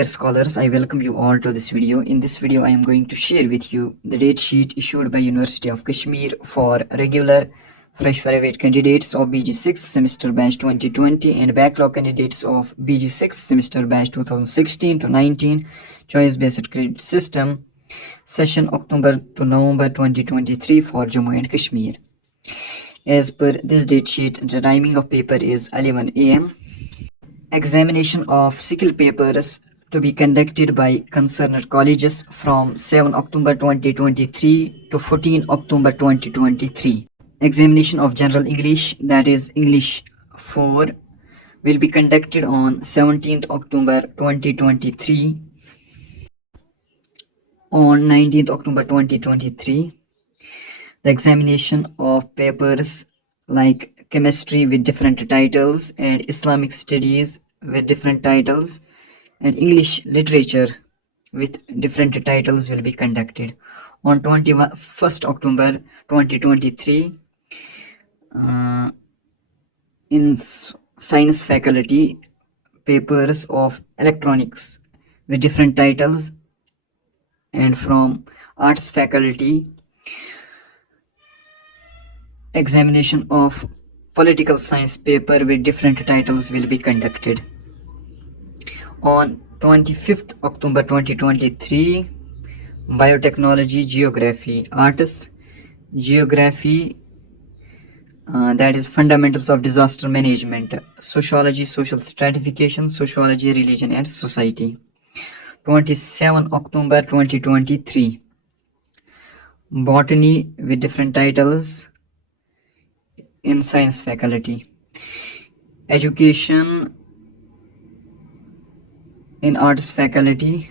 Dear scholars, I welcome you all to this video. In this video, I am going to share with you the date sheet issued by University of Kashmir for regular fresh private candidates of BG 6th semester batch 2020 and backlog candidates of BG 6th semester batch 2016 to 19 choice-based credit system session October to November 2023 for Jammu and Kashmir. As per this date sheet, the timing of paper is 11 am. Examination of skill papers to be conducted by concerned colleges from 7 October 2023 to 14 October 2023. Examination of General English, that is English 4, will be conducted on 17th October 2023. On 19th October 2023, the examination of papers like chemistry with different titles and Islamic studies with different titles and English literature with different titles will be conducted. On 21st October 2023, in science faculty, papers of electronics with different titles, and from arts faculty, examination of political science paper with different titles will be conducted. On 25th October 2023, biotechnology, geography, arts, geography, that is fundamentals of disaster management, sociology, social stratification, sociology, religion and society. 27 October 2023, botany with different titles in science faculty, education in arts faculty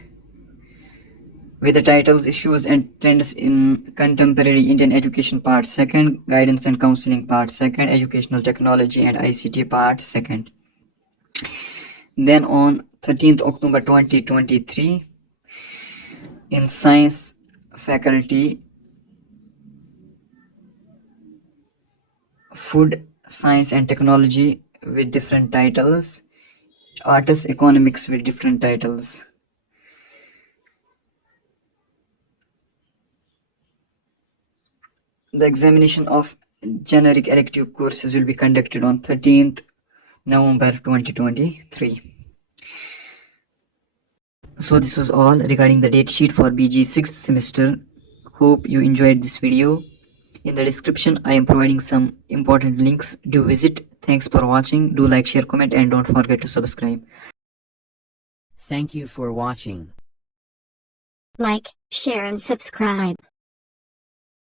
with the titles issues and trends in contemporary Indian education part 2nd, guidance and counseling part 2nd, educational technology and ICT part 2nd. Then on 13th October 2023, in science faculty, food science and technology with different titles, arts economics with different titles. The examination of generic elective courses will be conducted on 13th November 2023. So this was all regarding the date sheet for BG 6th semester. Hope you enjoyed this video. In the description, I am providing some important links. Do visit. Thanks for watching. Do like, share, comment, and don't forget to subscribe. Thank you for watching. Like, share and subscribe.